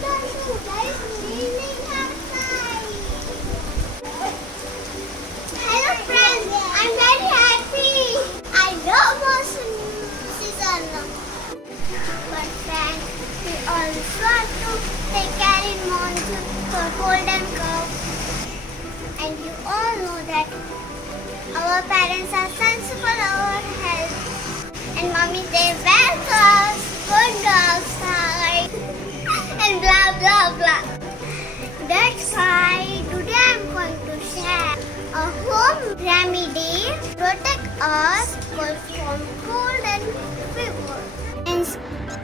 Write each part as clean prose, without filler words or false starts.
guys, raining outside. Hello friends, I'm very happy. I love monsoon season. But friends, we also have to take care in monsoon for cold and cough. And you all know that our parents are sensible our health. And mommy they wear us, go outside, and blah blah blah. That's why today I'm going to share a home remedy protect us from cold and fever. And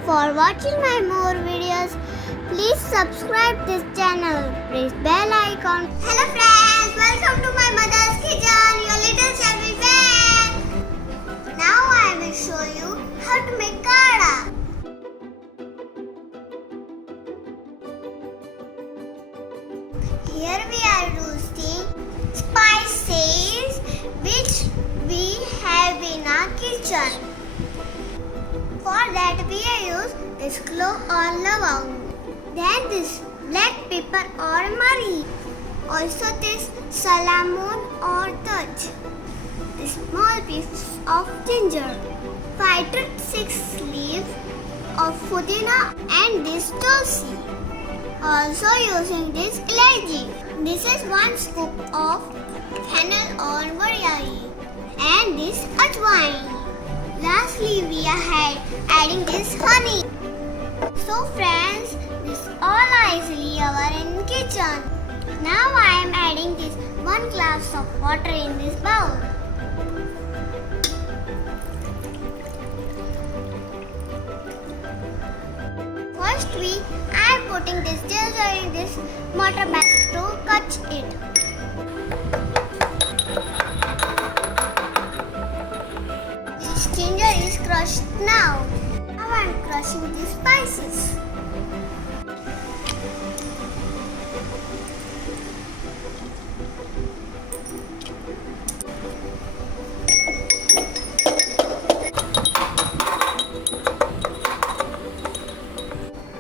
for watching my more videos, please subscribe this channel. Press bell icon. Hello friends, welcome to my mother's kitchen. Your little chef is back. Now I will show you how to make kada. Here we are roasting spices which we have in our kitchen. For that we use this clove or lavang. Then this black pepper or mari. Also this cinnamon or touch. This small piece of ginger. 5 to 6 leaves of pudina and this tulsi. Also using this ilachi. This is 1 scoop of fennel or variai and this ajwain. Lastly, we are adding this honey. So friends, this all are easily our in kitchen. Now I am adding this 1 glass of water in this bowl. First I am putting this ginger in this mortar bag to cut it. This ginger is crushed now. Now I am crushing the spices.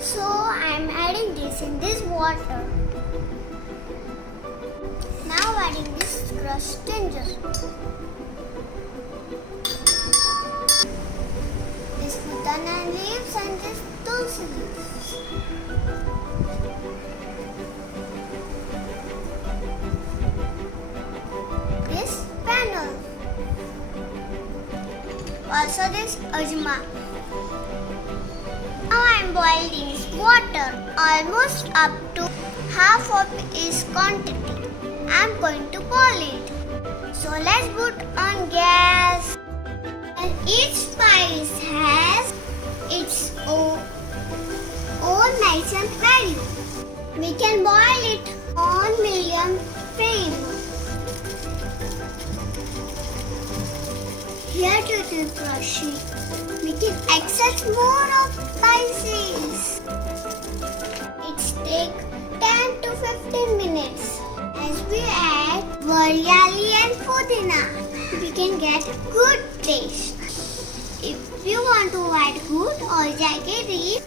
So I am adding this in this water. Now adding this crushed ginger. This pudina leaves and this tulsi leaves. This fennel. Also this ajma. Now I am boiling water almost up to half of its quantity. I am going to boil it. So let's put on gas. And each spice has its own nice and value. We can boil it on medium flame. Here to the crushing, we can access more of spices. It takes 10 to 15 minutes. As we add variali and pudina, we can get good taste. If you want to add good or jaggery,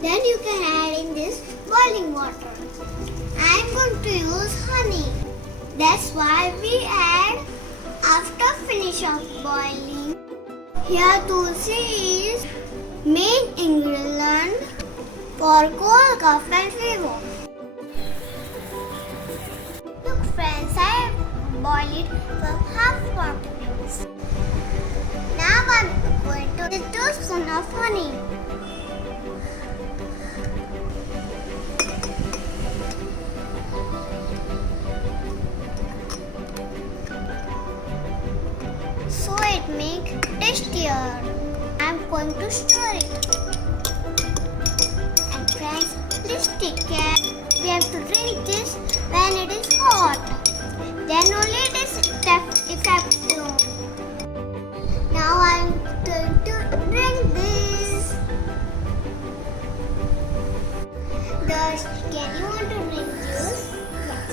then you can add in this boiling water. I am going to use honey. That's why we add after finish of boiling. Here tulsi is main ingredient for cold, cough and fever. Look friends, I have boiled it for half 40 minutes. Now I am going to add 2 teaspoons of honey. So it makes tastier. I am going to stir it. And friends, please take care. We have to drink this when it is hot. Then only it is effective. Now I am going to drink this. Can you want to drink juice? Yes.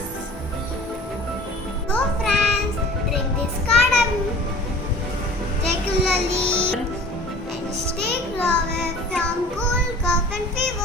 So friends, drink this kada regularly and stay away from cold, cough and fever.